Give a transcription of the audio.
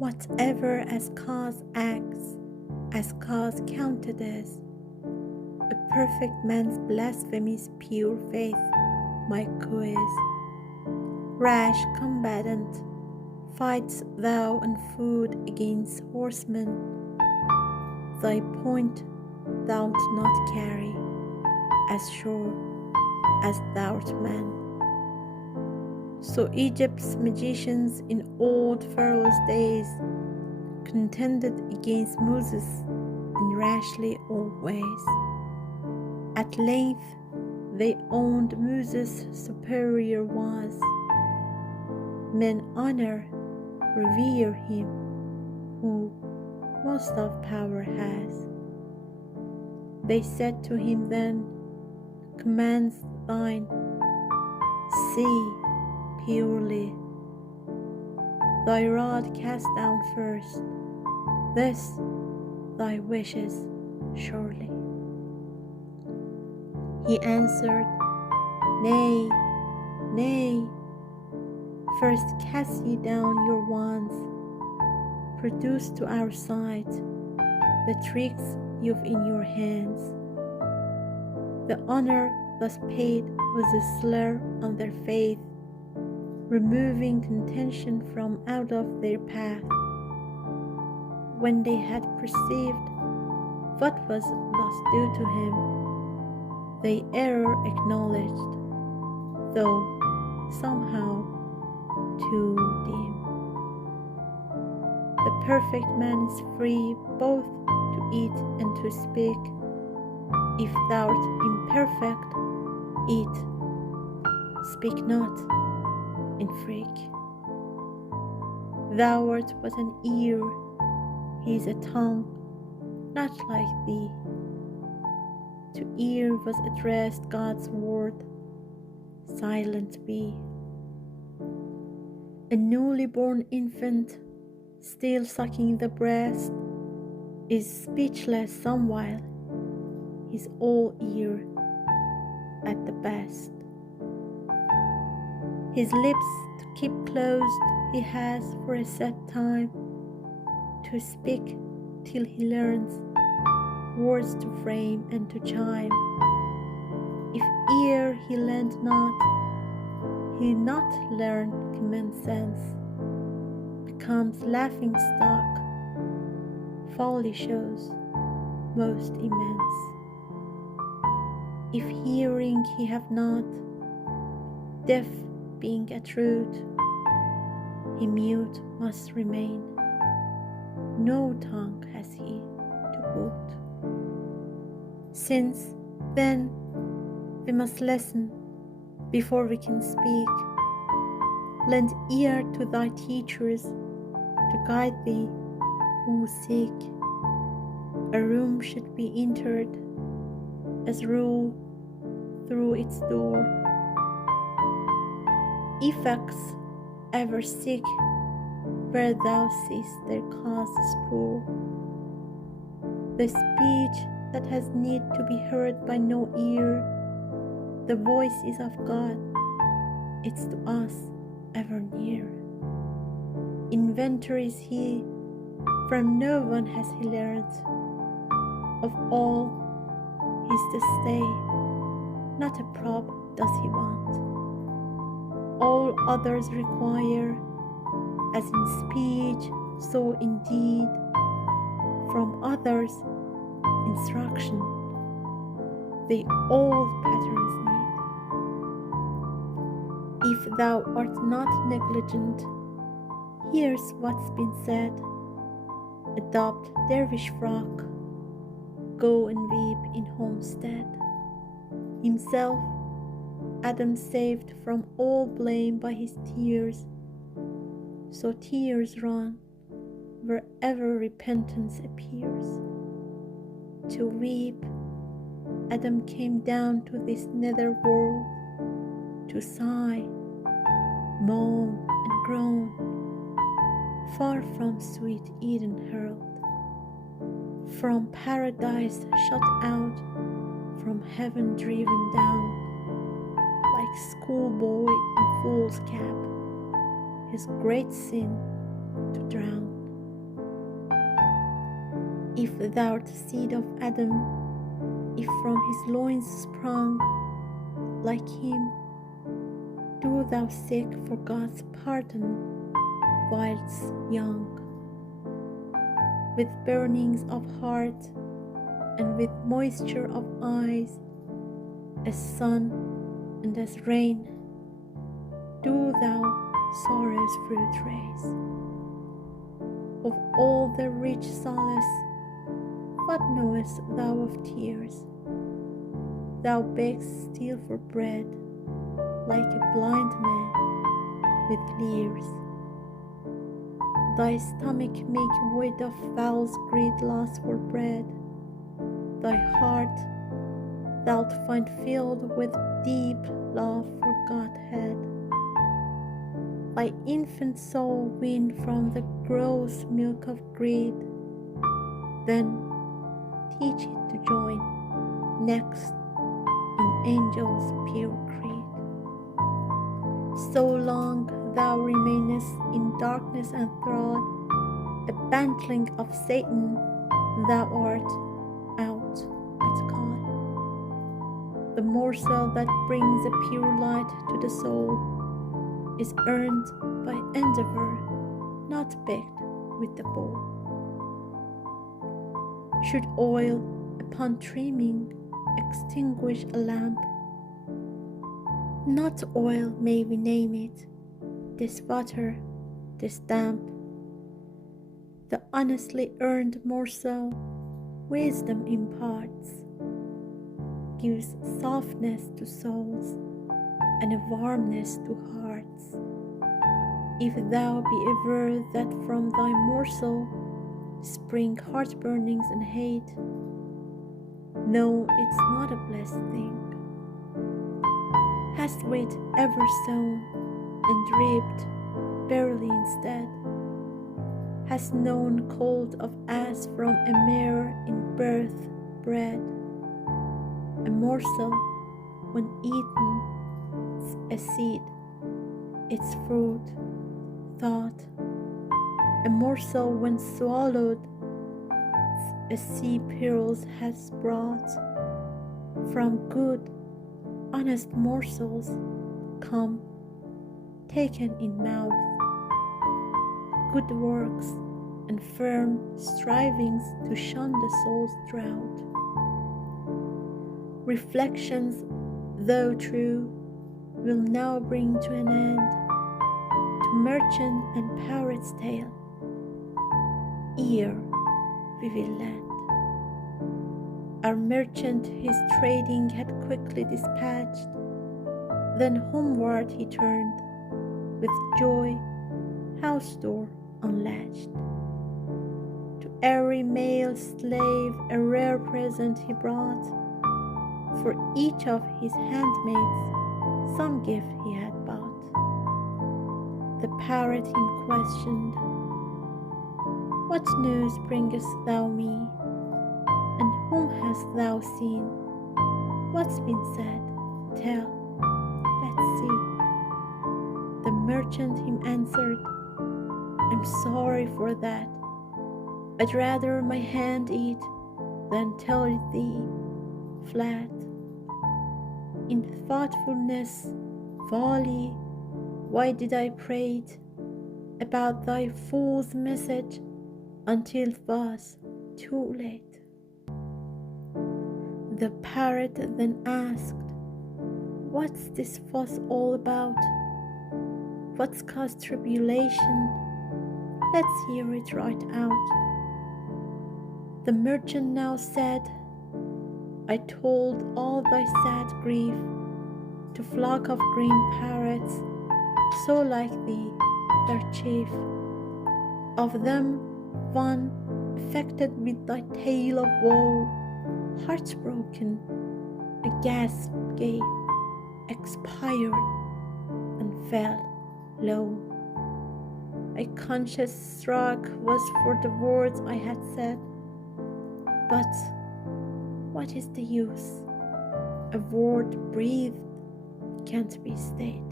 Whatever as cause acts, as cause counted as, a perfect man's blasphemy's pure faith, my quiz. Rash combatant, fights thou on foot against horsemen, thy point thou'lt not carry, as sure as thou'rt man. So Egypt's magicians in old Pharaoh's days contended against Moses in rashly old ways. At length they owned Moses superior was. Men honor, revere him who most of power has. They said to him then, commands thine, see purely, thy rod cast down first, this thy wishes surely. He answered, nay, nay, first cast ye down your wands, produce to our sight the tricks you've in your hands. The honor thus paid was a slur on their faith, removing contention from out of their path. When they had perceived what was thus due to him, they error acknowledged, though somehow too dim. The perfect man is free both to eat and to speak. If thou'rt imperfect, eat, speak not in freak. Thou art but an ear, he is a tongue, not like thee. To ear was addressed God's word, silent be. A newly born infant, still sucking the breast, is speechless some while, he's all ear at the best. His lips to keep closed he has for a set time, to speak till he learns words to frame and to chime. If ear he lend not, he not learn common sense, becomes laughing stock, folly shows most immense. If hearing he have not, deaf being a truth, he mute must remain, no tongue has he to boot. Since then we must listen before we can speak, lend ear to thy teachers to guide thee who seek. A room should be entered as rule through its door. Effects ever seek where thou seest their causes poor. The speech that has need to be heard by no ear, the voice is of God, it's to us ever near. Inventor is he, from no one has he learned. Of all he's the stay, not a prop does he want. All others require, as in speech, so in deed, from others instruction, they all patterns need. If thou art not negligent, here's what's been said, adopt dervish frock, go and weep in homestead. Himself Adam saved from all blame by his tears, so tears run wherever repentance appears. To weep, Adam came down to this nether world, to sigh, moan and groan, far from sweet Eden hurled, from paradise shut out, from heaven driven down, like schoolboy in fool's cap, his great sin to drown. If thou'rt seed of Adam, if from his loins sprung, like him, do thou seek for God's pardon whilst young. With burnings of heart and with moisture of eyes, as sun and as rain, do thou sorrow's fruit raise. Of all the rich solace, what knowest thou of tears? Thou beggest still for bread, like a blind man with leers. Thy stomach make void of fowl's greed lost for bread. Thy heart thou'lt find filled with deep love for Godhead. Thy infant soul weaned from the gross milk of greed, then teach it to join next in angels' pure creed. So long thou remainest in darkness and thrall, a bantling of Satan, thou art out at call. The morsel that brings a pure light to the soul is earned by endeavor, not begged with the bowl. Should oil upon trimming extinguish a lamp, not oil may we name it, this water, this damp. The honestly earned morsel wisdom imparts, gives softness to souls and a warmness to hearts. If thou be aware that from thy morsel spring heartburnings and hate, know it's not a blessed thing. Hast wheat ever sown and reaped barely instead? Hast known cold of ass from a mare in birth bred? A morsel, when eaten, a seed, its fruit, thought. A morsel, when swallowed, a sea pearls has brought. From good, honest morsels come, taken in mouth. Good works and firm strivings to shun the soul's drought. Reflections, though true, will now bring to an end to merchant and parrot's tale. Ere we will land. Our merchant his trading had quickly dispatched, then homeward he turned, with joy house door unlatched. To every male slave a rare present he brought, for each of his handmaids some gift he had bought. The parrot him questioned, what news bringest thou me? And whom hast thou seen? What's been said? Tell, let's see. The merchant him answered, I'm sorry for that. I'd rather my hand eat than tell it thee flat. In thoughtfulness, folly, why did I prate about thy fool's message until it was too late? The parrot then asked, what's this fuss all about? What's caused tribulation? Let's hear it right out. The merchant now said, I told all thy sad grief to flock of green parrots, so like thee, their chief. Of them, one, affected with thy tale of woe, heartbroken, a gasp gave, expired, and fell low. A conscious shrug was for the words I had said, but what is the use? A word breathed can't be stayed.